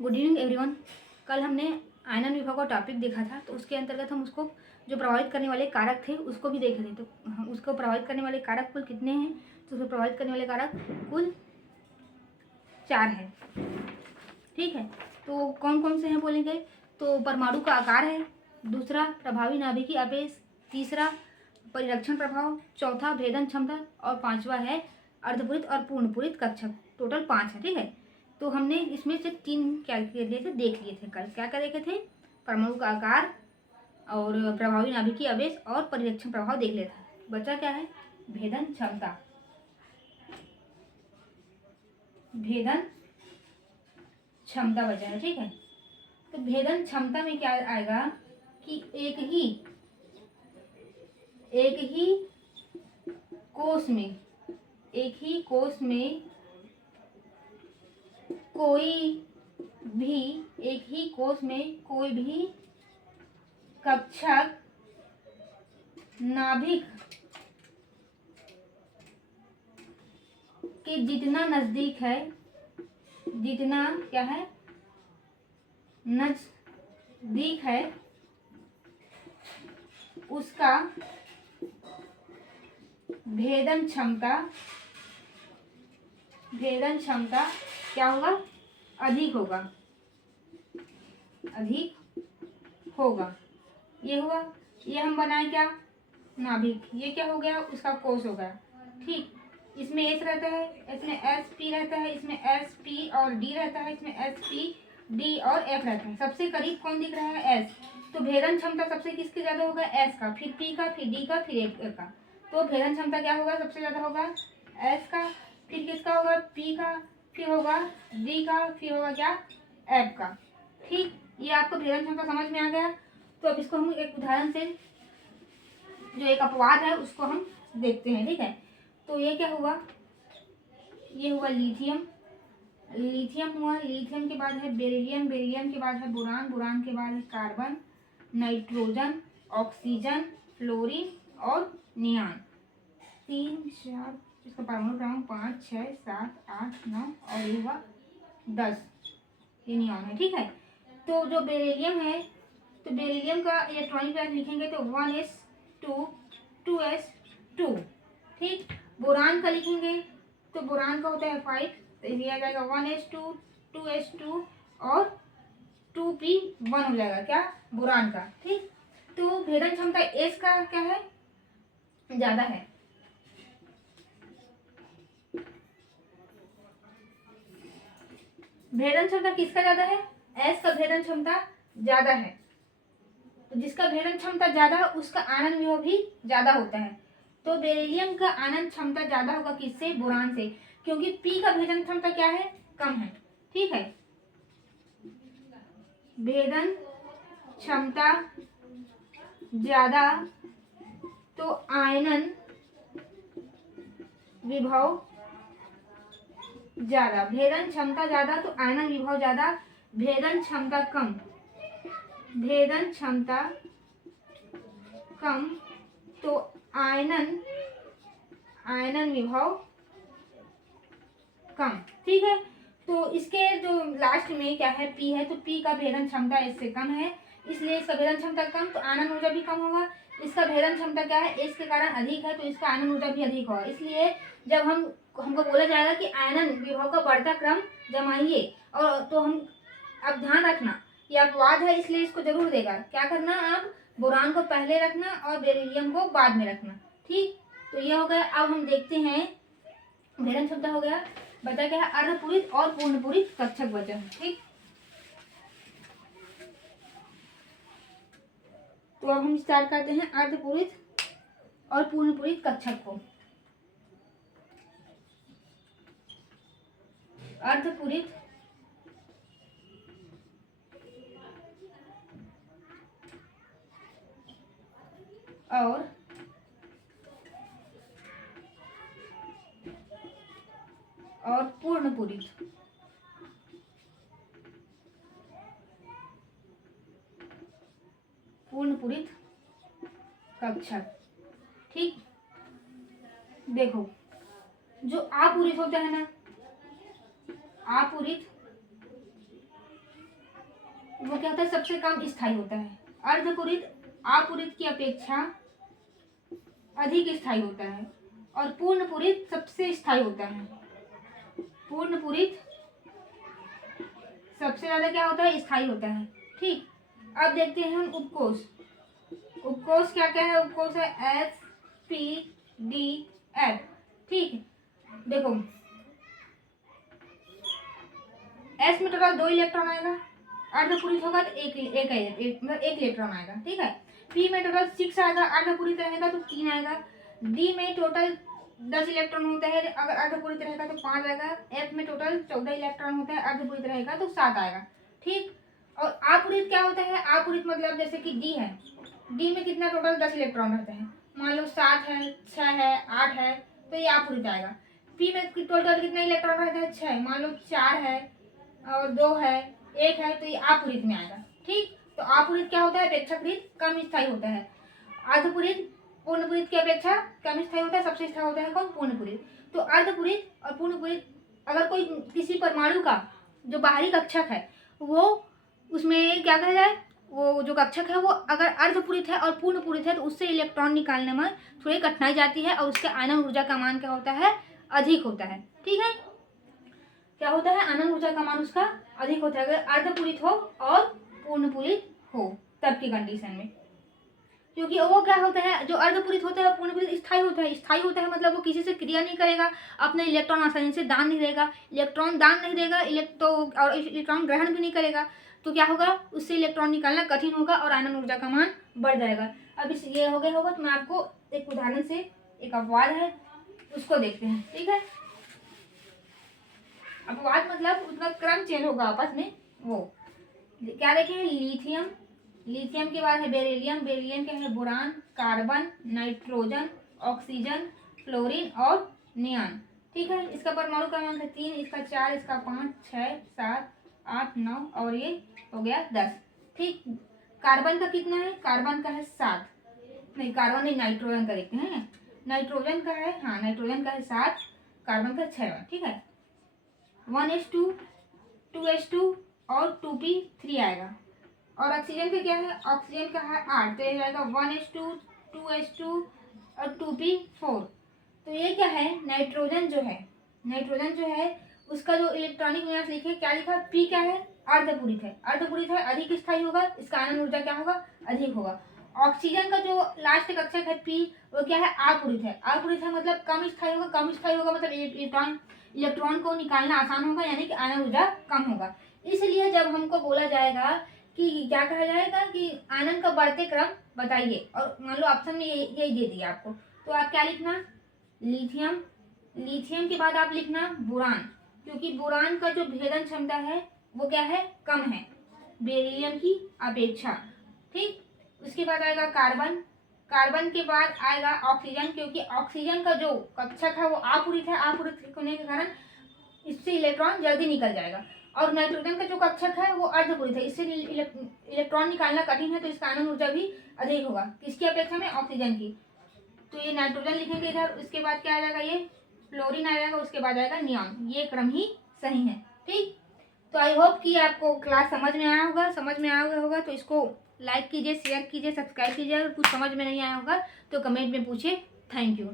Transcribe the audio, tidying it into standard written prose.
Good evening everyone. कल हमने आयनन विभव का टॉपिक देखा था, तो उसके अंतर्गत हम उसको जो प्रभावित करने वाले कारक थे उसको भी देखे थे। तो हम उसको प्रभावित करने वाले कारक कुल कितने हैं? तो उसको प्रभावित करने वाले कारक कुल 4 हैं। ठीक है, तो कौन कौन से हैं बोलेंगे? तो परमाणु का आकार है, दूसरा प्रभावी नाभिकीय आवेश, तीसरा परिरक्षण प्रभाव, चौथा भेदन क्षमता और पांचवा है अर्धपूरित और पूर्णपूरित कक्षक। टोटल 5 है। ठीक है, तो हमने इसमें से 3 क्या किए थे, देख लिए थे कल। क्या क्या देखे थे? परमाणु का आकार और प्रभावी नाभिकीय आवेश और परिरक्षण प्रभाव देख लिया था। बचा क्या है? भेदन क्षमता। भेदन क्षमता बचा है। ठीक है, तो भेदन क्षमता में क्या आएगा कि एक ही कोष में कोई भी कक्षक नाभिक के जितना नजदीक है, जितना क्या है नजदीक है, उसका भेदन क्षमता क्या होगा? अधिक होगा। ये हुआ, ये हम बनाए क्या? नाभिक। ये क्या हो गया? उसका कोष हो गया। ठीक, इसमें एस रहता है, इसमें एस पी रहता है, इसमें एस पी और डी रहता है, इसमें एस पी डी और एफ रहता है। सबसे करीब कौन दिख रहा है? एस। तो भेदन क्षमता सबसे किसके ज्यादा होगा? एस का, फिर पी का, फिर डी का, फिर एफ का। तो भेदन क्षमता क्या होगा? सबसे ज्यादा होगा एस का, फिर किसका होगा? पी का, फिर होगा डी का, फिर होगा क्या? एफ का। ठीक, ये आपको भेदन क्षमता समझ में आ गया। तो अब इसको हम एक उदाहरण से, जो एक अपवाद है उसको हम देखते हैं। ठीक है, तो ये क्या हुआ? ये हुआ लिथियम हुआ, लिथियम के बाद है बेरिलियम, बेरिलियम के बाद है बोरान, बोरान के बाद है कार्बन, नाइट्रोजन, ऑक्सीजन, फ्लोरीन और नियान। 3 4 इसका परमाणु क्रमांक 5 6 7 8 9 और ये हुआ 10, ये नियान है। ठीक है, तो जो बेरिलियम है, तो बेरिलियम का इलेक्ट्रॉनिक चार्ज लिखेंगे तो 1s2 2s2। ठीक, बोरान का लिखेंगे तो बोरान का होता है 5, तो ये आ जाएगा 1s2 2s2 और 2p1 हो जाएगा क्या? बोरान का। ठीक, तो भेदन क्षमता एस का क्या है? ज्यादा है। भेदन क्षमता किसका ज्यादा है? एस का भेदन क्षमता ज्यादा है। तो जिसका भेदन क्षमता ज्यादा है उसका आनंद विभव भी ज्यादा होता है। तो बेरिलियम का आनंद क्षमता ज्यादा होगा किससे? बोरान से, क्योंकि पी का भेदन क्षमता क्या है? कम है। ठीक है, भेदन क्षमता ज्यादा तो आयनन विभव ज्यादा। भेदन क्षमता ज्यादा तो आयनन विभव ज्यादा, भेदन क्षमता कम तो आयनन विभव कम। ठीक है, तो इसके जो लास्ट में क्या है? पी है, तो पी का भेदन क्षमता इससे कम है, इसलिए इसका भेदन क्षमता कम, तो आनंद ऊर्जा भी कम होगा। इसका भेदन क्षमता क्या है? इस के कारण अधिक है, तो इसका आनंद ऊर्जा भी अधिक होगा। इसलिए जब हमको बोला जाएगा कि आयनन विभव का बढ़ता क्रम जमाइए, और तो हम अब ध्यान रखना ये अपवाद है, इसलिए इसको जरूर देगा। क्या करना? आप बोरान को पहले रखना और बेरिलियम को बाद में रखना। ठीक, तो ये हो गया। अब हम देखते हैं, भेदन क्षमता हो गया, बचा क्या है? अर्धपूरित और पूर्णपूरित कक्षक बचा है। ठीक, तो अब हम स्टार्ट करते हैं अर्धपूरित और पूर्णपूरित कक्षक को। अर्धपूरित और पूर्णपूरित। कक्षक। ठीक, देखो, जो अपूरित होता है ना, अपूरित वो क्या होता है, सबसे कम स्थायी होता है। अर्धपूरित अपूरित की अपेक्षा अधिक स्थायी होता है और पूर्णपूरित सबसे स्थायी होता है। पूर्णपूरित सबसे ज्यादा क्या होता है, स्थायी होता है। ठीक, अब देखते हैं हम उपकोष। उपकोष क्या क्या है, उपकोष है SPDF। ठीक, देखो S में टोटल 2 इलेक्ट्रॉन आएगा, अर्धपूरित होगा तो एक इलेक्ट्रॉन आएगा। ठीक है, P में टोटल 6 आएगा, अर्धपूरित रहेगा तो 3 आएगा। D में टोटल 10 इलेक्ट्रॉन होता है, अगर अर्धपूरित रहेगा तो 5 आएगा। F में टोटल 14 इलेक्ट्रॉन होता है, अर्धपूरित रहेगा तो 7 आएगा। ठीक, और अपूरित क्या होता है, अपूरित मतलब जैसे कि D है, D में कितना टोटल 10 इलेक्ट्रॉन रहते हैं, मान लो 7 है, 6 है, 8 है, तो ये अपूरित आएगा। P में टोटल कितना इलेक्ट्रॉन रहता है, 6, मान लो 4 है और 2 है, 1 है, तो ये अपूरित में आएगा। ठीक, तो अपूरित क्या होता है, अपेक्षाकृत कम स्थायी होता है। अर्धपूरित पूर्णपूरित की अपेक्षा कम स्थायी होता है, सबसे स्थायी होता है कौन, पूर्णपूरित। तो अर्धपूरित और पूर्णपूरित, अगर कोई किसी परमाणु का जो बाहरी कक्षक है वो उसमें क्या कहा जाए, वो जो कक्षक है वो अगर अर्धपूरित है और पूर्णपूरित है तो उससे इलेक्ट्रॉन निकालने में थोड़ी कठिनाई जाती है और उसके आनंद ऊर्जा का मान क्या होता है, अधिक होता है। ठीक है, क्या होता है, आनंद ऊर्जा का मान उसका अधिक होता है अगर अर्धपूरित हो और पूर्णपूरित हो तब की कंडीशन में। क्योंकि वो क्या होता है, जो अर्धपूरित होता है पूर्णपूरित स्थायी होता है। स्थायी होता है मतलब वो किसी से क्रिया नहीं करेगा, अपने इलेक्ट्रॉन आसानी से दान नहीं देगा, इलेक्ट्रॉन दान नहीं देगा और इलेक्ट्रॉन ग्रहण भी नहीं करेगा, तो क्या होगा, उससे इलेक्ट्रॉन निकालना कठिन होगा और आनंद ऊर्जा का मान बढ़ जाएगा। अब इस ये हो गया होगा, तो मैं आपको एक उदाहरण से, एक अपवाद है उसको देखते हैं। ठीक है, अपवाद मतलब उसका क्रम चेंज होगा आपस में। वो क्या देखें, लिथियम, लिथियम के बाद है बेरिलियम, बेरिलियम क्या है, boron, carbon, nitrogen, oxygen, fluorine और नियॉन। ठीक है, इसका परमाणु क्रमांक है 3, इसका 4, इसका 5, 6, 7, 8, 9 और ये हो गया 10। ठीक, कार्बन का कितना है, कार्बन का है 7, नहीं कार्बन नहीं, नाइट्रोजन का देखते हैं, नाइट्रोजन का है, हाँ नाइट्रोजन का है 7, कार्बन का 6। ठीक है, 1s2, 2s2 और 2p3 आएगा। और ऑक्सीजन का क्या है, ऑक्सीजन का है 8, तो ये जाएगा 1s2, 2s2 और 2p4। तो ये क्या है, नाइट्रोजन जो है, नाइट्रोजन जो है उसका जो इलेक्ट्रॉनिक विन्यास लिखे, क्या लिखा, पी क्या है, अर्धपूरित है, अर्धपूरित है, अधिक स्थायी होगा, इसका आनंद ऊर्जा क्या होगा, अधिक होगा। ऑक्सीजन का जो लास्ट कक्षक है पी, वो क्या है, अपूरित है, अपूरित है मतलब कम स्थायी होगा, कम स्थायी होगा मतलब इलेक्ट्रॉन को निकालना आसान होगा, यानी कि आनंद ऊर्जा कम होगा। इसलिए जब हमको बोला जाएगा कि क्या कहा जाएगा कि आनंद का बढ़ते क्रम बताइए, और मान लो ऑप्शन में यही दे दिया आपको, तो आप क्या लिखना, लिथियम, लिथियम के बाद आप लिखना बोरान, क्योंकि बोरान का जो भेदन क्षमता है वो क्या है, कम है बेरिलियम की अपेक्षा। ठीक, उसके बाद आएगा कार्बन, कार्बन के बाद आएगा ऑक्सीजन, क्योंकि ऑक्सीजन का जो कक्षक है वो अपूरित है, अपूरित होने के कारण इससे इलेक्ट्रॉन जल्दी निकल जाएगा। और नाइट्रोजन का जो कक्षक है वो अर्धपूरित है, इससे इलेक्ट्रॉन निकालना कठिन है, तो इसका आनंद ऊर्जा भी अधिक होगा, किसकी अपेक्षा में, ऑक्सीजन की। तो ये नाइट्रोजन लिखेंगे इधर, उसके बाद क्या आ जाएगा, ये फ्लोरीन आ जाएगा, उसके बाद आएगा नियॉन, ये क्रम ही सही है। ठीक, तो आई होप कि आपको क्लास समझ में आया होगा, समझ में आया होगा तो इसको लाइक कीजिए, शेयर कीजिए, सब्सक्राइब कीजिए। अगर कुछ समझ में नहीं आया होगा तो कमेंट में पूछिए। Thank you.